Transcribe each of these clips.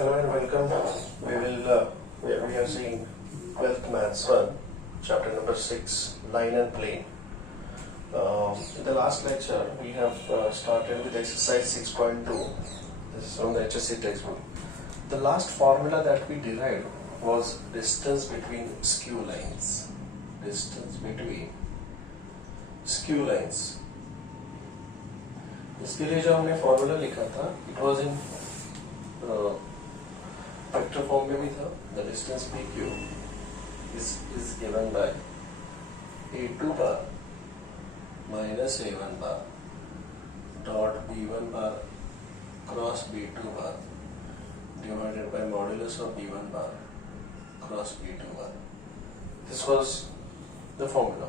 Hello and welcome. We are seeing 12th Maths 1, chapter number 6, Line and Plane. In the last lecture, we have started with exercise 6.2. This is from the HSC textbook. The last formula that we derived was distance between skew lines. Distance between skew lines. इसके लिए जो हमने formula लिखा था, it was in vector form में भी था. The distance PQ is given by A2 bar minus A1 bar dot B1 bar cross B2 bar divided by modulus of B1 bar cross B2 bar. This was the formula,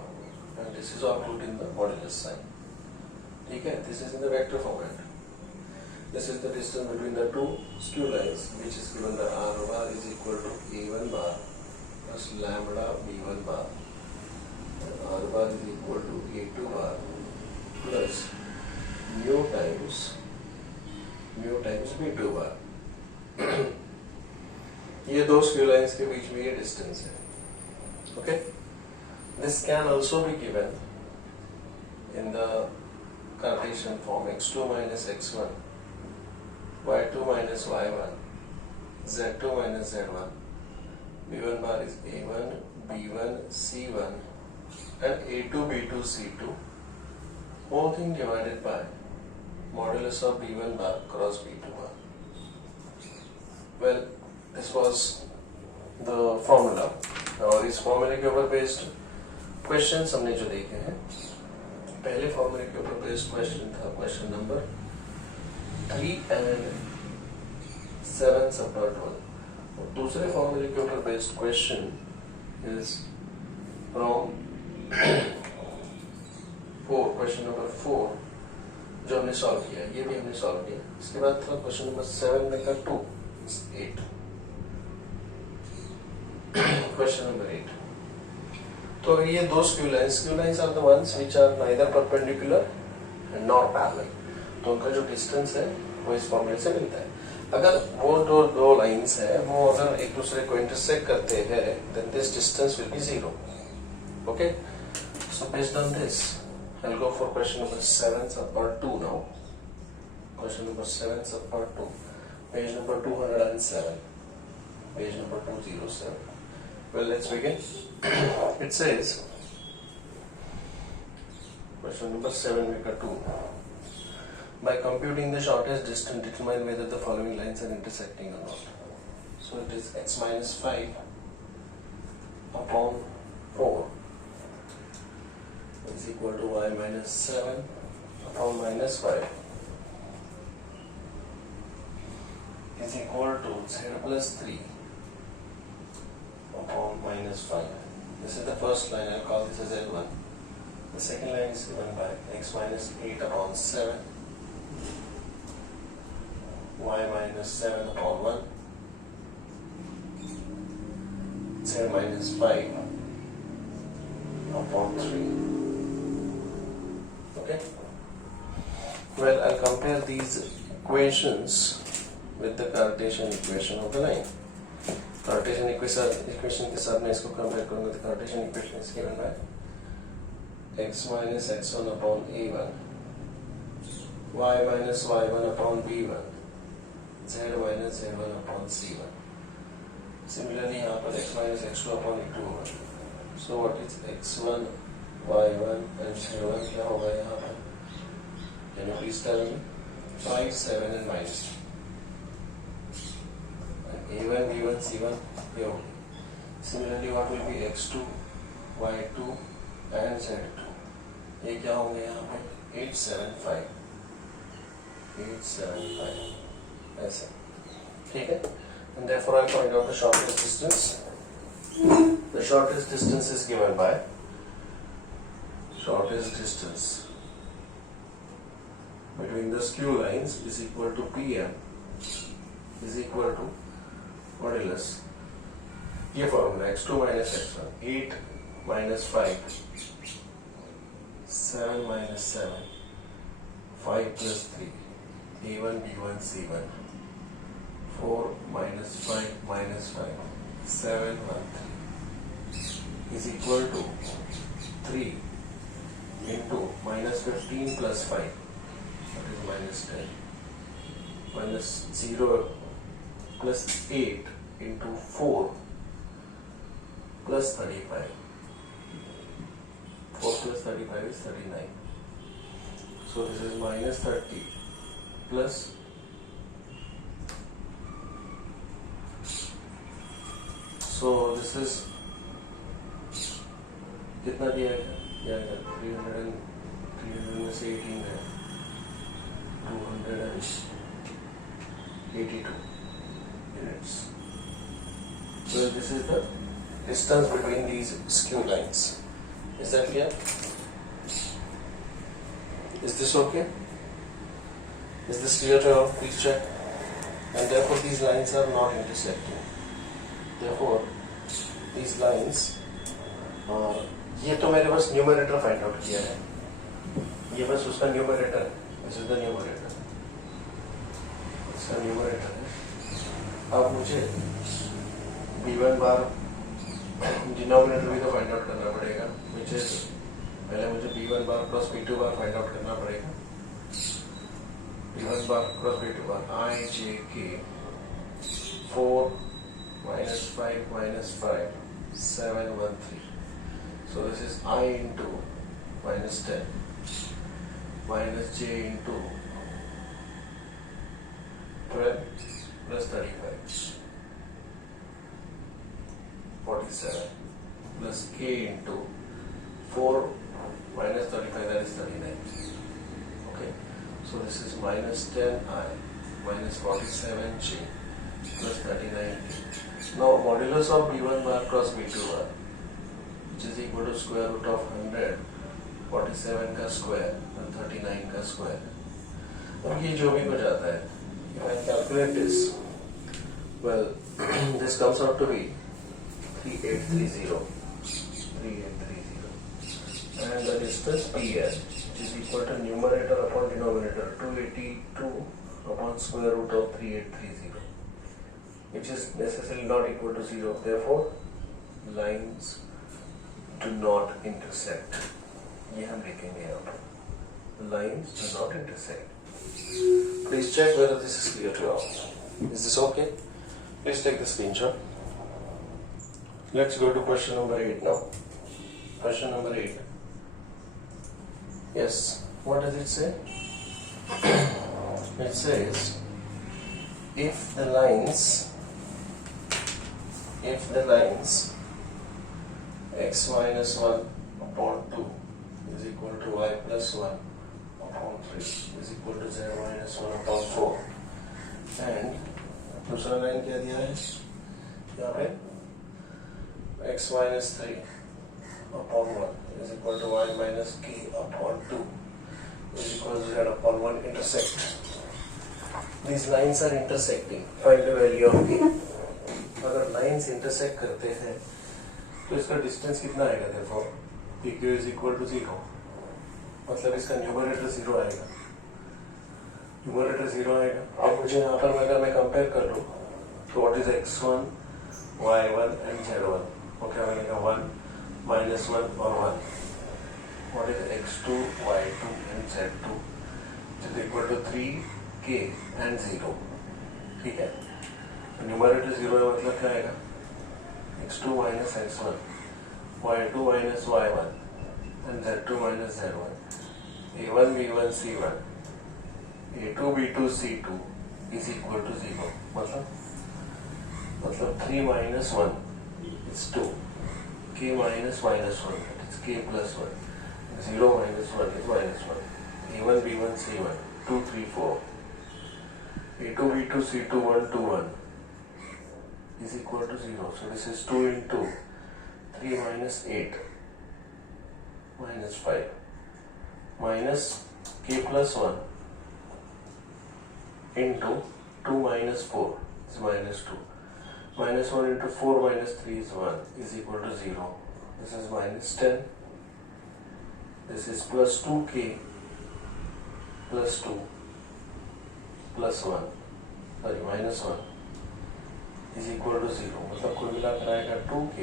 and this is all put in the modulus sign. Okay, this is in the vector format. This is the distance between the two skew lines, which is given by R bar is equal to A1 bar plus lambda B1 bar, and R bar is equal to A2 bar plus mu times B2 bar. ये दो skew lines के बीच में ये distance है. Okay, this can also be given in the Cartesian form x2 minus x1, y2 minus y1, z2 minus z1, b1 bar is a1, b1, c1 and a2, b2, c2, whole thing divided by modulus of b1 bar cross b2 bar. Well, this was the formula. और इस फॉर्मूले के ऊपर based questions हमने जो देखे हैं, पहले फॉर्मूले के ऊपर बेस्ड क्वेश्चन था क्वेश्चन नंबर 3 and 7 सब डॉट 1, और दूसरे फॉर्मूले के ऊपर based question is from 4, question number 4 जो हमने सॉल्व किया, ये भी हमने सॉल्व किया. इसके बाद था क्वेश्चन नंबर 7 में का 2, 8, क्वेश्चन नंबर 8. तो ये दो skew lines are the ones which are neither perpendicular nor parallel. तो उनका जो डिस्टेंस है वो इस फॉर्मूले से मिलता है. अगर वो दो लाइंस है वो अगर एक दूसरे को इंटरसेक्ट करते हैं, then this distance will be 0. Okay, so based on this I will go for question number 7 sub part 2 now. Question number 7 sub part 2, page number 207, page number 207. Well, let's begin. It says, question number 7 make a 2. By computing the shortest distance, determine whether the following lines are intersecting or not. So it is x minus 5 upon 4 is equal to y minus 7 upon minus 5 is equal to z plus 3 upon minus 5. This is the first line. I'll call this as L1. The second line is given by x minus 8 upon 7, y minus 7 upon 1, z minus 5 upon 3. Okay? Well, I'll compare these equations with the Cartesian equation of the line. Cartesian equation के साथ मैं इसको compare करूँगा. तो Cartesian equation is given by x minus x1 upon a1, y minus y1 upon b1, z minus z1 upon c1. Similarly, यहाँ पर x minus x2 upon e2 होगा. So what is x1, y1 and z1 क्या होगा यहाँ पर? Can you please tell me? 5, 7 and minus 2. A1, B1, C1 here only. Similarly, what will be x2, y2 and z2? ये क्या होंगे यहाँ पे? 8, 7, 5, 8, 7, 5 ऐसे. ठीक है? And therefore I find out the shortest distance. The shortest distance is given by shortest distance between the skew lines is equal to PM is equal to modulus, ये formula x2 minus x1, 8 minus 5, 7 minus 7, 5 plus 3, A1, B1, C1, 4 minus 5 minus 5, 7 1 3 is equal to 3 into minus 15 plus 5, that is minus 10, minus 0 plus 8 into 4 plus 35. 4 plus 35 is 39. So this is minus 30 plus so this is कितना दिया है? 300 में से 18 है 282 units. So this is the distance between these skew lines. Is that clear? Is this okay? Is this clear to all? Please check. And therefore these lines are not intersecting. Therefore these lines are, ये तो मेरे बस numerator find out किया है, ये बस उसका numerator है, दिस इज द न्यूमरेटर, इसका न्यूमरेटर है. अब मुझे b1 बार डिनोमिनेटर भी तो फाइंड आउट करना पड़ेगा, which is पहले मुझे b1 बार प्लस b2 बार फाइंड आउट करना पड़ेगा. b1 bar plus b2 bar I j k 4 minus 5 minus 5 7 1 3. So this is I into minus 10 minus j into 12 plus 35 47 plus k into 4 minus 35, that is 39. Okay, so this is minus 10i minus 47j plus 39k. Now modulus of b1 bar cross b2 bar, which is equal to square root of 100, 47 का square और 39 का square. अब ये जो भी हो जाता है, if I calculate this, well, this comes out to be 3830, and the distance ps, which is equal to numerator upon denominator 282 upon square root of 3830, which is necessarily not equal to 0. Therefore, lines do not intersect. ये हम लिखेंगे यहाँ पर. Lines do not intersect. Please check whether this is clear to all. Is this okay? Please take the screenshot. Let's go to question number 8 now. Question number 8. Yes. What does it say? It says if the lines x minus 1 upon 2 is equal to y plus 1 upon 3 is equal to z minus 1 upon 4, and दूसरा line क्या दिया है यहाँ पे? x minus 3 upon 1 is equal to y minus k upon 2 is equal to z upon 1 intersect. These lines are intersecting. Find the value of k. अगर lines intersect करते हैं तो इसका डिस्टेंस कितना आएगा? therefore pq is equal to 0, मतलब इसका numerator 0 आएगा. न्यूमरेटर 0 आएगा. अब मुझे यहाँ पर अगर मैं कंपेयर कर लूँ तो what is x1 y1 and z1? Okay, मैंने कहा 1 minus 1 और 1. What is x2 y2 and z2, which is equal to 3k and 0. ठीक है, न्यूमरेटर 0 है, मतलब क्या आएगा? x2 minus x1, y2 minus y1 and z2 minus z1, a1 b1 c1, a2 b2 c2 is equal to 0. मतलब 3 minus 1 is 2, k minus minus 1, that is k plus 1, 0 minus 1 is minus 1, a1 b1 c1, 2 3 4, a2 b2 c2 1 2 1 is equal to 0. So this is 2 into 3 minus 8 minus 5 minus k plus 1 into 2 minus 4 is minus 2. Minus 1 into 4 minus 3 is 1 is equal to 0. This is minus 10. This is plus 2k plus 2 plus 1. Sorry, minus 1 is equal to 0, मतलब कुल मिलाकर आएगा 2k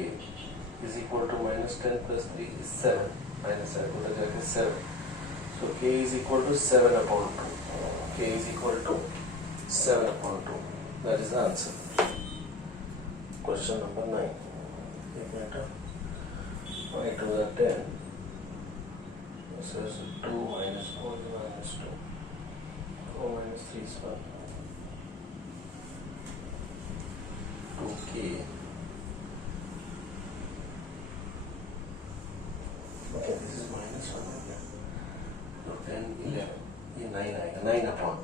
is equal to -10 + 3 is 7, -7 को जाके 7, so k is equal to 7/2, k is equal to 7/2, that is the answer. Question number 9. 5 to the 10. This is 2 minus 4 is minus 2. 4 minus 3 is 1. 2k. Okay, this is minus 1 again. So 10, 11. ये 9 आएगा, 9/2.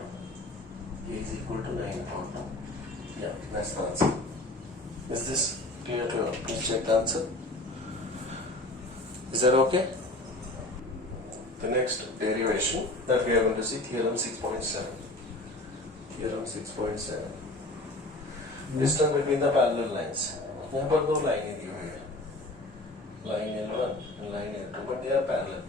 K is equal to 9/2. Yeah, that's the answer. Is this clear to you? Please check the answer. Is that okay? The next derivation that we are going to see, theorem 6.7. Theorem 6.7. Distance between the parallel lines. यहाँ पर दो लाइनें दी हुई है, line L1 and line L2, but they are parallel.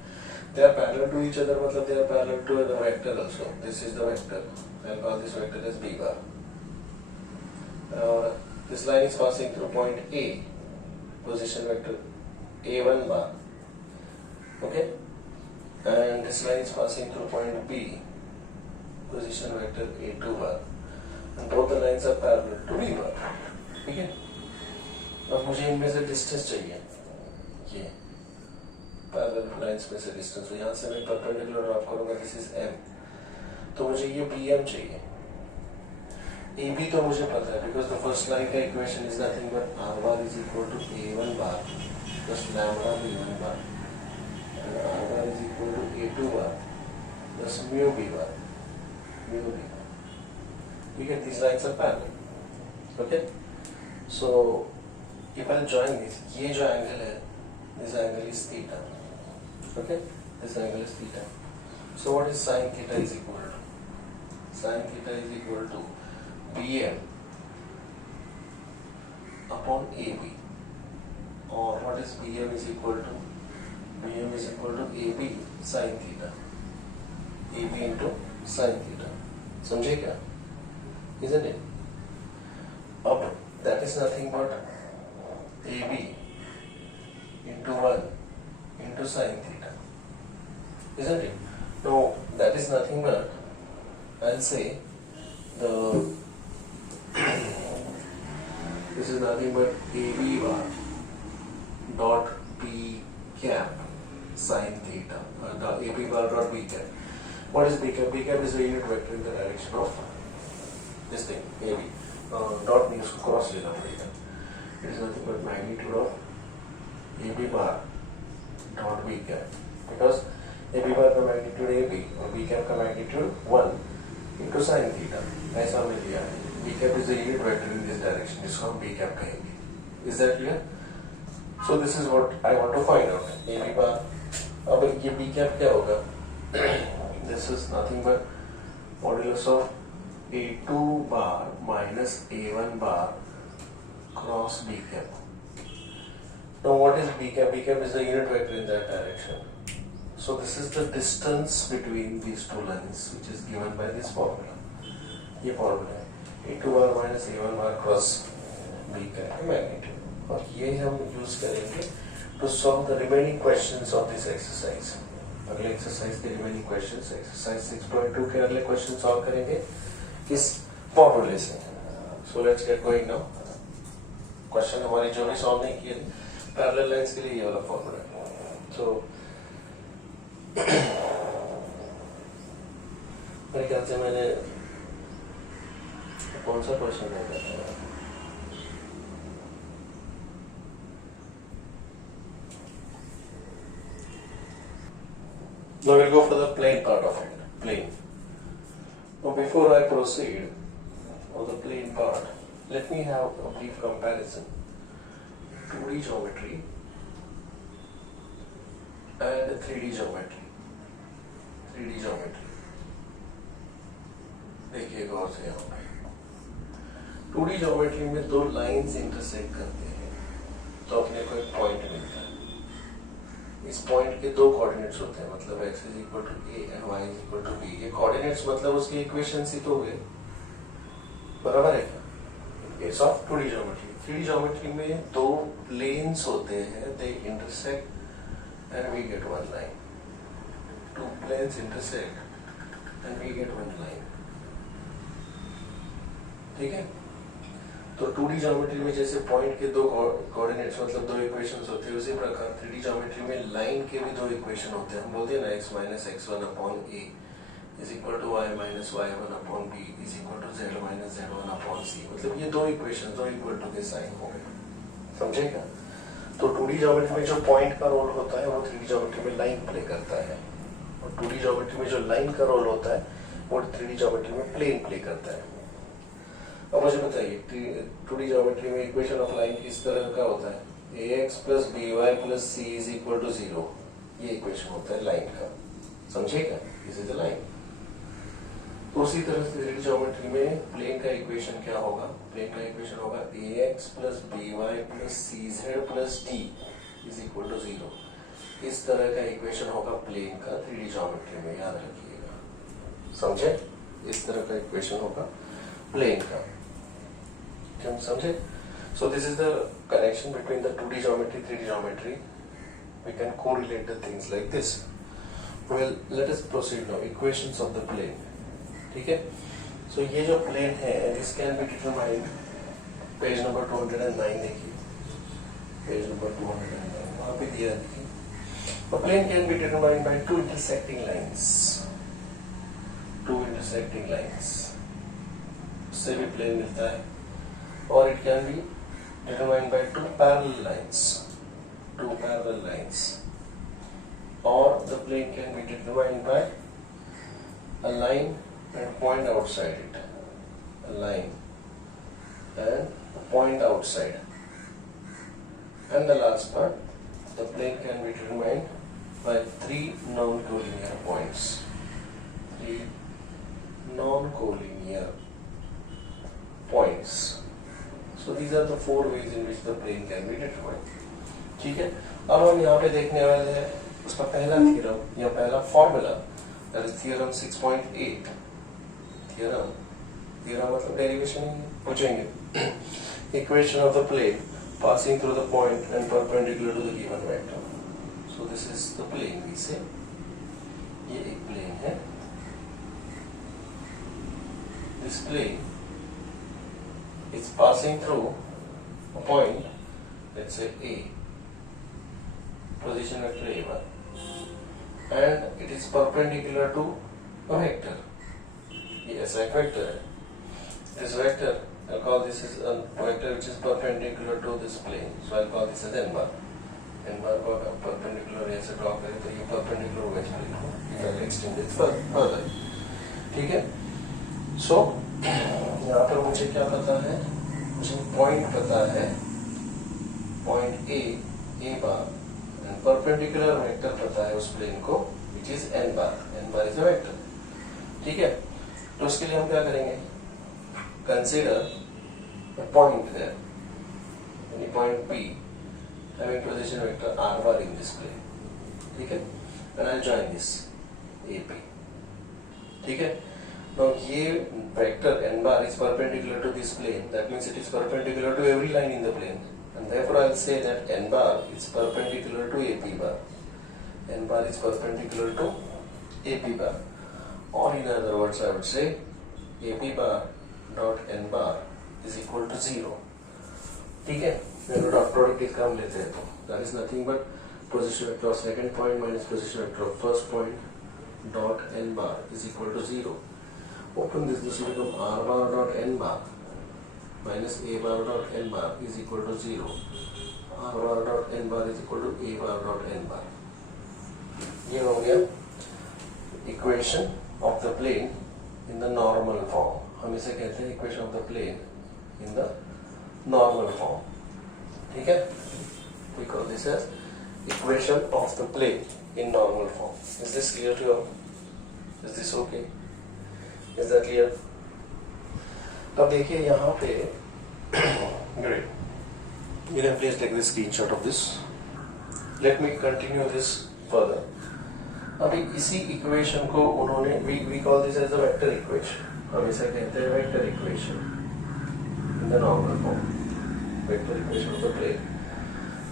They are parallel to each other, मतलब they are parallel to the vector also. This is the vector. I'll call this vector as B bar. This line is passing through point A, position vector A1 bar. Okay, and this line is passing through point B, position vector A2 bar, and both the lines are parallel to B bar. ठीक है, अब मुझे इनमें से distance चाहिए, ये parallel lines में से डिस्टेंस, तो यहाँ से मैं परपेंडिकुलर ड्रॉप करूँगा, दिस इज M, तो मुझे ये BM चाहिए. AB तो मुझे पता है, बिकॉज द फर्स्ट लाइन का equation is nothing but R bar is equal to A1 bar plus lambda B1 bar. R bar is equal to A2 bar plus mu B bar. Mu B. We get these lines are parallel. Okay? So, if I join this, ये जो angle है, this angle is theta. Okay? This angle is theta. So, what is sin theta is equal to? Sin theta is equal to BM upon AB. Or what is BM is equal to? BM is equal to AB sin theta. AB into sin theta. समझे क्या? Isn't it? अब that is nothing but AB into 1 into sin theta. Isn't it? Now that is nothing but, I'll say, this is nothing but AB bar dot B cap sin theta, the AB bar dot B cap. What is B cap? B cap is the unit vector in the direction of this thing, AB. Dot means cross लेना पड़ेगा. It is nothing but magnitude of AB bar dot B cap, because AB bar का magnitude AB और B cap का magnitude 1 into sin theta. ऐसा हमें दिया है. B cap is the unit vector in this direction, जिसको हम B cap कहेंगे. Is that clear? So this is what I want to find out. AB bar. अब ये B cap क्या होगा? This is nothing but modulus of A2 bar minus A1 bar cross B cap. Now what is B cap? B cap is the unit vector in that direction. So this is the distance between these two lines, which is given by this formula. ये formula है A2 bar minus A1 bar cross B cap magnitude. और ये हम use करेंगे to solve the remaining questions of this exercise. अगले exercise के remaining questions, exercise 6.2 के अगले questions solve करेंगे इस formula से. So let's get going now. Question हमारी जो भी solve नहीं किए parallel lines के लिए ये वाला formula है. So मेरे ख्याल से मैंने कौन सा क्वेश्चन है? Now we'll go for the plane part of it. Plane. Now before I proceed on the plane part, let me have a brief comparison. 2D geometry and 3D geometry. 3D geometry. देखिए गौर से यहाँ पे 2D geometry में दो lines intersect करते हैं तो अपने को एक पॉइंट मिलता है. इस पॉइंट के दो कोऑर्डिनेट्स होते हैं, मतलब x is equal to a and y is equal to b. ये कोऑर्डिनेट्स मतलब उसके इक्वेशंस ही तो हुए, बराबर है क्या? Case of 2D geometry. 3D geometry में दो प्लेन्स होते हैं, they intersect and we get one line. Two planes intersect and we get one line. ठीक है. तो 2D ज्योमेट्री में जैसे पॉइंट के दो कोऑर्डिनेट्स मतलब दो इक्वेशंस होते हैं, उसी प्रकार 3D ज्योमेट्री में लाइन के भी दो इक्वेशन होते हैं. हम बोलते हैं ना x minus x1 upon a is equal to y minus y1 upon b is equal to z minus z1 upon c. मतलब ये दो इक्वेशन दो इक्वल टू के साइन हो गए. समझेगा. तो 2D ज्योमेट्री में जो पॉइंट का रोल होता है वो 3D ज्योमेट्री में लाइन प्ले करता है, और 2D ज्योमेट्री में जो लाइन का रोल होता है वो 3D ज्योमेट्री में प्लेन प्ले करता है. अब मुझे बताइए 2D ज्योमेट्री में इक्वेशन ऑफ लाइन किस तरह का होता है? ax plus by plus c is equal to 0. ये इक्वेशन होता है लाइन का. समझेगा. This is the line. तो उसी तरह से 3D ज्योमेट्री में प्लेन का इक्वेशन क्या होगा? प्लेन का इक्वेशन होगा ax प्लस by प्लस cz plus d is equal to 0. इस तरह का इक्वेशन होगा प्लेन का 3D ज्योमेट्री में, याद रखिएगा. समझे. इस तरह का इक्वेशन होगा प्लेन का. क्या समझे? So this is the connection between the 2D geometry, 3D geometry. We can correlate the things like this. Well, let us proceed now. Equations of the plane. ठीक है? So ये जो plane है, this can be determined. Page number 209 देखिए. Page number 209. वहाँ पे दिया देखिए. A plane can be determined by two intersecting lines. Two intersecting lines. उससे भी plane मिलता है. Or it can be determined by two parallel lines. Two parallel lines. Or the plane can be determined by a line and point outside it. A line and a point outside. And the last part, the plane can be determined by three non-collinear points. Three non-collinear points. So these are the four ways in which the plane can be determined. ठीक है. अब हम यहाँ पे देखने वाले हैं उसका पहला थ्योरम या पहला formula, that is theorem 6.8. Theorem मतलब डेरिवेशन पूछेंगे. Equation of the plane passing through the point and perpendicular to the given vector. So this is the plane we say. ये एक plane है. This plane is passing through a point, let's say A, position vector A1, and it is perpendicular to a vector. Yes, a vector. This vector, I'll call this as a vector which is perpendicular to this plane. So I'll call this as n bar. N bar को अगर perpendicular ऐसे draw करें तो ये perpendicular होगा इस plane को. If I extend it further, ठीक है? So यहाँ पर मुझे क्या पता है? मुझे पॉइंट पता है, point A bar, and perpendicular vector पता है उस प्लेन को, which is N bar. N bar is a vector. ठीक है. तो उसके लिए हम क्या करेंगे? कंसीडर पॉइंट देयर, यानी point B having position vector R bar in this plane. ठीक है. And I join this A P. ठीक है. Now ये vector n bar is perpendicular to this plane. That means it is perpendicular to every line in the plane, and therefore I'll say that n bar is perpendicular to AP bar. N bar is perpendicular to AP bar. Or in other words, I would say AP bar dot n bar is equal to 0. ठीक है. मैं dot product की काम लेते हैं तो that is nothing but position vector of second point minus position vector of first point dot n bar is equal to 0. Open this will become r bar dot n bar minus a bar dot n bar is equal to 0. R bar dot n bar is equal to a bar dot n bar. ये हो गया equation of the plane in the normal form. हम इसे कहते हैं equation of the plane in the normal form. ठीक है? We call this as equation of the plane in normal form. Is this clear to you? Is this okay? Is that clear? अब देखिए यहाँ पे great. You can please take this screenshot of this. Let me continue this further. अभी इसी equation को उन्होंने we call this as a vector equation. हम इसे कहते हैं vector equation. In the normal form, vector equation of the plane.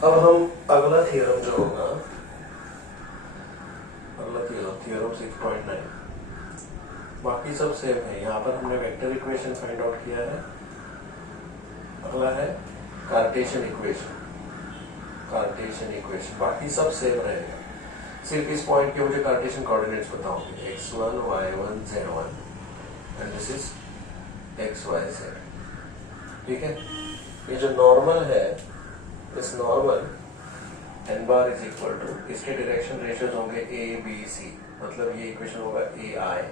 अब हम अगला थियरम जो होगा, अगला थियरम 6.9, बाकी सब सेम है। यहाँ पर हमने वेक्टर इक्वेशन फाइंड आउट किया है। अगला है कार्टेशियन इक्वेशन, बाकी सब सेम रहेगा। सिर्फ इस पॉइंट के मुझे कार्टेशियन कोऑर्डिनेट्स बताओगे, x1 y1 z1 and this is xyz। ठीक है, ये जो नॉर्मल है, इस normal n bar is equal to, इसके डायरेक्शन रेशियोज होंगे a b c, मतलब ये इक्वेशन होगा ai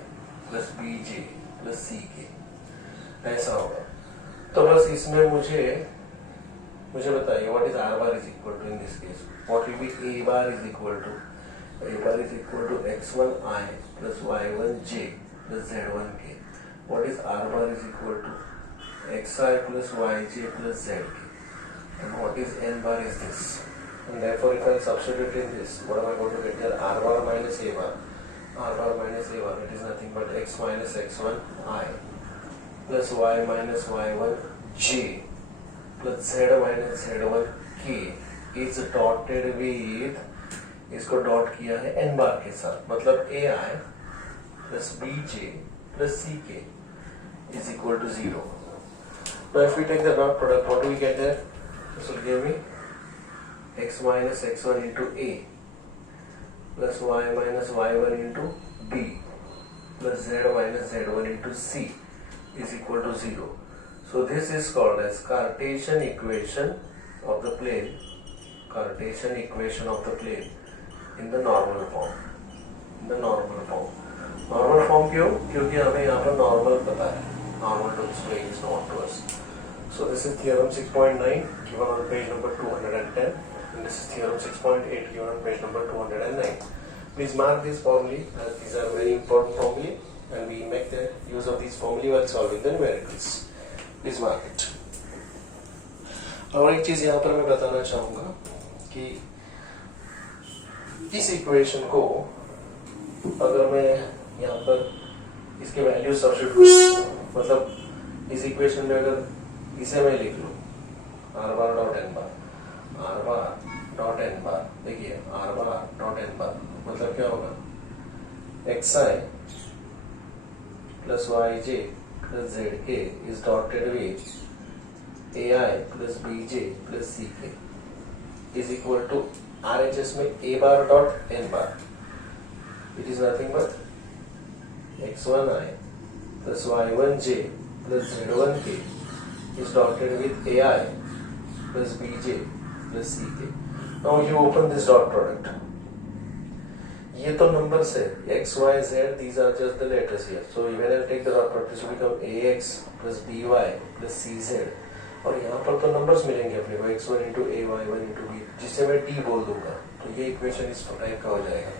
plus bj plus ck, ऐसा होगा। तो बस इसमें मुझे बताइए what is r bar is equal to, in this case what will be a bar is equal to x1 i plus y1 j plus z1 k. What is r bar is equal to xi plus yj plus zk. And what is n bar is this. And therefore if I substitute in this, what am I going to get here? R bar minus a bar. R bar minus a bar, it is nothing but x minus x1 i plus y minus y1 j plus z minus z1 k is dotted with, इसको dot किया है n बार के साथ, मतलब ai plus bj plus ck is equal to 0. Now if we take the dot product, what do we get there? This will give me x minus x1 into a plus y minus y1 into b plus z minus z1 into c is equal to 0. So this is called as Cartesian equation of the plane, Cartesian equation of the plane in the normal form, normal form क्यों? क्योंकि हमें यहाँ पर normal पता है, normal to this plane is known to us. So this is theorem 6.9 given on page number 210, and this is theorem 6.8 given on page number 209. Please mark this formulae, as these are very important formulae, and we make the use of these formulae while solving the numericals. Please mark it. और एक चीज यहाँ पर मैं बताना चाहूँगा कि इस इक्वेशन को अगर मैं यहाँ पर इसके वैल्यू सब्स्टिट्यूट, मतलब इस इक्वेशन में अगर इसे मैं लिख लूँ r bar dot n bar, r bar dot n bar, देखिए r bar dot n bar मतलब क्या होगा, xi plus yj plus zk is dotted with ai plus bj plus ck is equal to RHS में a bar dot n bar, it is nothing but x1i plus y1j plus z1k is dotted with ai plus bj plus ck. Now you open this dot product. ये तो numbers है, x, y, z, these are just the letters here. So when I take the dot product, this will become ax plus by plus cz. और यहाँ पर तो numbers मिलेंगे अपने को, x1 into a, y1 into b, जिससे मैं d बोल दूंगा, तो ये इक्वेशन इस टाइप का हो जाएगा,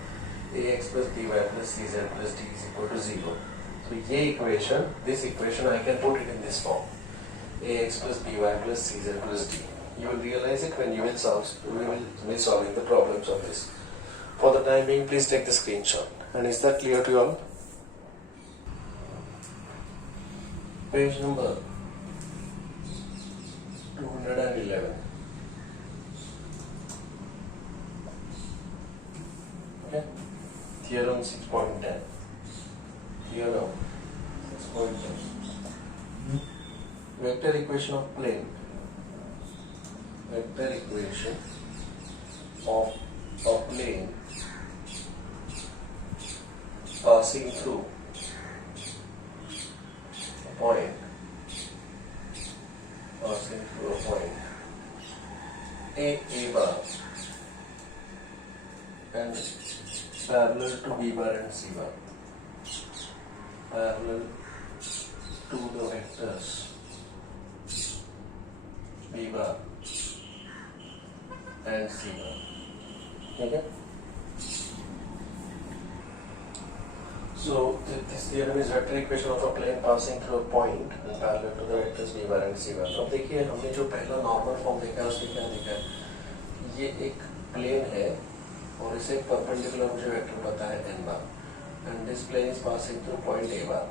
ax plus by plus cz plus d is equal to 0. तो ये equation, this equation I can put it in this form, ax plus by plus cz plus d. You will realize it when you will be solving the problems of this. For the time being, please take the screenshot. And is that clear to you all? Page number 211. Okay. Theorem 6.10. Theorem 6.10. Vector equation of plane. Vector equation of a plane passing through a point. Passing through a point A bar and parallel to B bar and C bar, parallel to the vectors B bar and C bar. Okay? So this theorem is vector equation of a plane passing through a point and parallel to the vectors b bar and c bar. अब देखिए हमने जो पहला normal form देखा है उसमें क्या देखा है, ये एक प्लेन है और इसे परपेंडिकुलर मुझे वेक्टर पता है n bar, and this plane is passing through point a bar,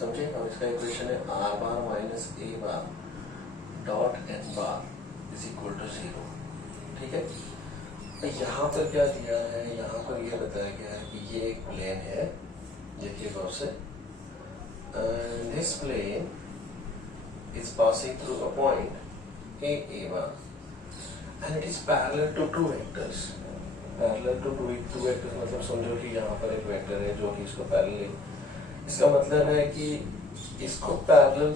समझे। और इसका इक्वेशन है r bar minus a bar dot N bar is equal to 0। ठीक है, यहाँ पर क्या दिया है, यहाँ पर ये बताया गया है कि ये एक प्लेन है, देखिए गौर से, and this plane is passing through a point A1 and it is parallel to two vectors. Parallel to two vectors मतलब समझो कि यहाँ पर एक वेक्टर है जो कि इसको पैरेलल, इसका मतलब है कि इसको पैरेलल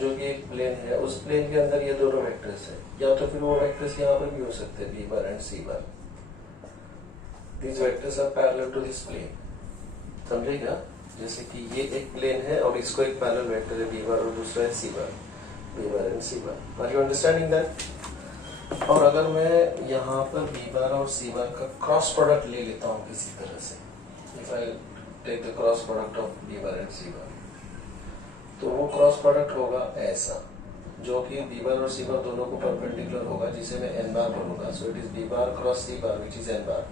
जो कि एक प्लेन है, उस प्लेन के अंदर ये दोनों वेक्टर्स है, या तो फिर वो वेक्टर्स यहाँ पर भी हो सकते हैं, B bar and C bar. These vectors are parallel to this plane. समझेगा? जैसे कि ये एक प्लेन है और इसको एक पैरेलल वेक्टर है B bar और दूसरा है C bar. B bar and C bar. Are you understanding that? और अगर मैं यहाँ पर B bar और C bar का क्रॉस प्रोडक्ट ले लेता हूँ किसी तरह से, if I take the cross product of B bar and C bar, तो वो क्रॉस प्रोडक्ट होगा ऐसा, जो कि B bar और C bar दोनों को परपेंडिकुलर होगा, जिसे मैं N बार बोलूँगा. So it is B bar cross C bar which is N बार.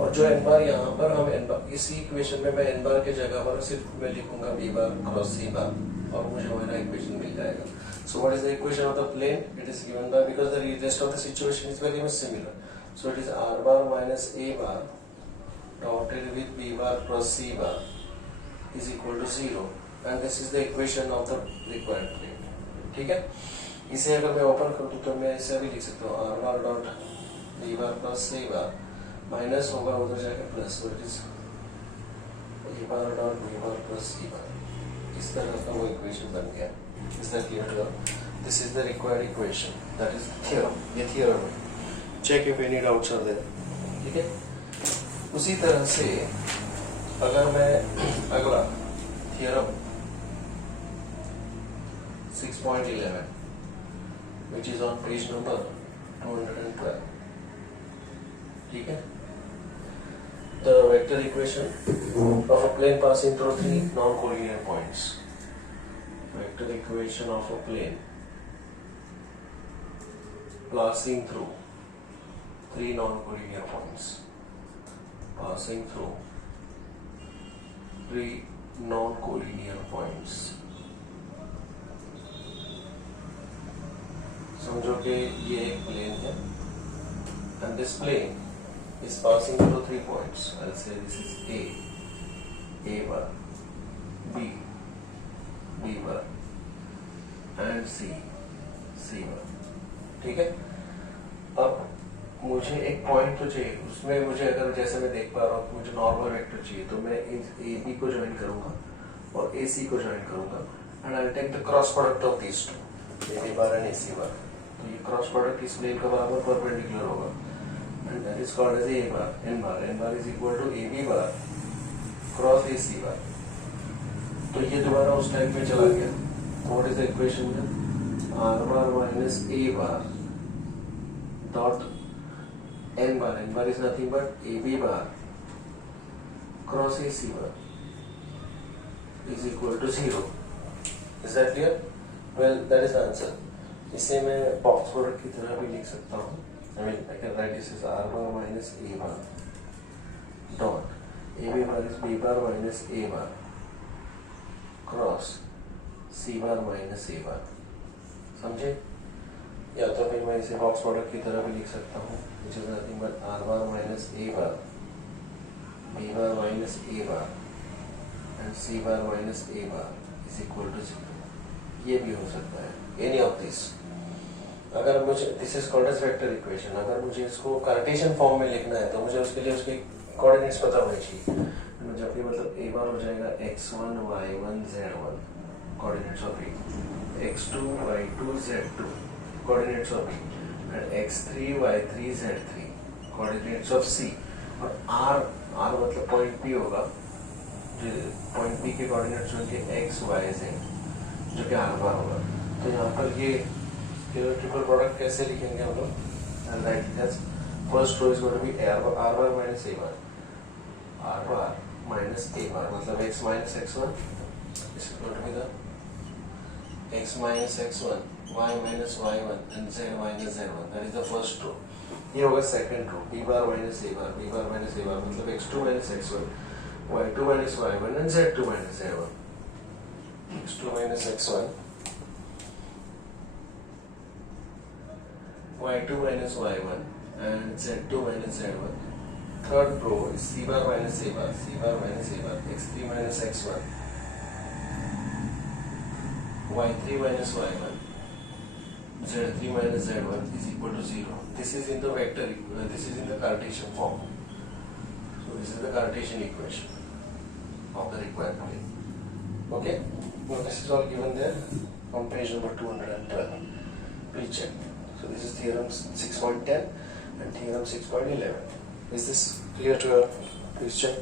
और जो N बार यहाँ पर हम N बार, इसी इक्वेशन में मैं N बार के जगह पर सिर्फ मैं लिखूंगा B bar cross C bar और मुझे मेरा इक्वेशन मिल जाएगा. So what is the equation of the plane? It is given by, because the rest of the situation is very much similar. So it is R bar minus A bar dotted with B bar plus C bar is equal to 0, and this is the equation of the required plane. ठीक है, इसे अगर मैं open कर दूं तो मैं इसे भी लिख सकता हूँ, R bar dot B bar plus C bar minus होगा उधर जाकर plus, so it is A bar dot B bar plus C bar. इस तरह का वो इक्वेशन बन गया. Is that clear to you? This is the required equation. That is theorem. ये theorem है. Check if any doubts are there. ठीक है. उसी तरह से अगर मैं अगला theorem 6.11, which is on page number 212. ठीक है. The vector equation of a plane passing through three non-collinear points. Vector equation of a plane passing through three non-collinear points. Passing through three non-collinear points. समझो कि ये एक plane है, and this plane is passing through three points. I'll say this is A bar, B bar and C bar. ठीक है. अब मुझे एक पॉइंट तो चाहिए, उसमें मुझे अगर जैसे मैं देख पा रहा हूँ मुझे नॉर्मल वेक्टर चाहिए, तो मैं ए बी को ज्वाइन करूंगा और ए सी को ज्वाइन करूंगा, and I will take the cross product of these two, a b bar and a c bar. तो ये क्रॉस प्रोडक्ट इस प्लेन का बराबर परपेंडिकुलर होगा, and that is called as a bar. N bar is equal to a b bar cross a c bar. तो ये दोबारा उस टाइप में चला गया. What is the equation? R bar minus a bar dot n bar is nothing but ab bar cross ac bar is equal to 0. Is that clear? Well, that is the answer. इसे मैं box product की तरह भी लिख सकता हूँ. I mean, I can write this as r bar minus a bar dot ab bar is b bar minus a bar cross c bar minus a bar. समझे? या तो फिर मैं इसे बॉक्स प्रोडक्ट की तरह भी लिख सकता हूँ, which is nothing but r bar minus a bar, b bar minus a bar and c bar minus a bar is equal to 0. ये भी हो सकता है, any of this. अगर मुझे this is called as vector equation. अगर मुझे इसको कार्टेशियन फॉर्म में लिखना है तो मुझे उसके लिए उसके कोऑर्डिनेट्स पता होने चाहिए. जब भी मतलब a bar हो जाएगा x1 y1 z1 coordinates of a, x2 y2 z2 coordinates of B, and x3 y3 z3 coordinates of C. और R मतलब पॉइंट P होगा, पॉइंट P के कोऑर्डिनेट्स होंगे x y z, जो कि R बार होगा. तो यहाँ पर ये ट्रिपल प्रोडक्ट कैसे लिखेंगे हम लोग? and write as first row is going to be r bar minus a bar, r bar minus a bar मतलब x minus x1 is going to be the x minus x1, y minus y1 and z minus z1. That is the first row. ये होगा second row. b bar minus a bar मतलब x2 minus x1, y2 minus y1 and z2 minus z1. x2 minus x1, y2 minus y1 and z2 minus z1. Third row is c bar minus a bar, x3 minus x1, y3 minus y1, z3 minus z1 is equal to 0. This is in the vector, this is in the Cartesian form. So this is the Cartesian equation of the required plane. Okay? Now this is all given there on page number 212. Please check. So this is theorem 6.10 and theorem 6.11. Is this clear to you? Please check.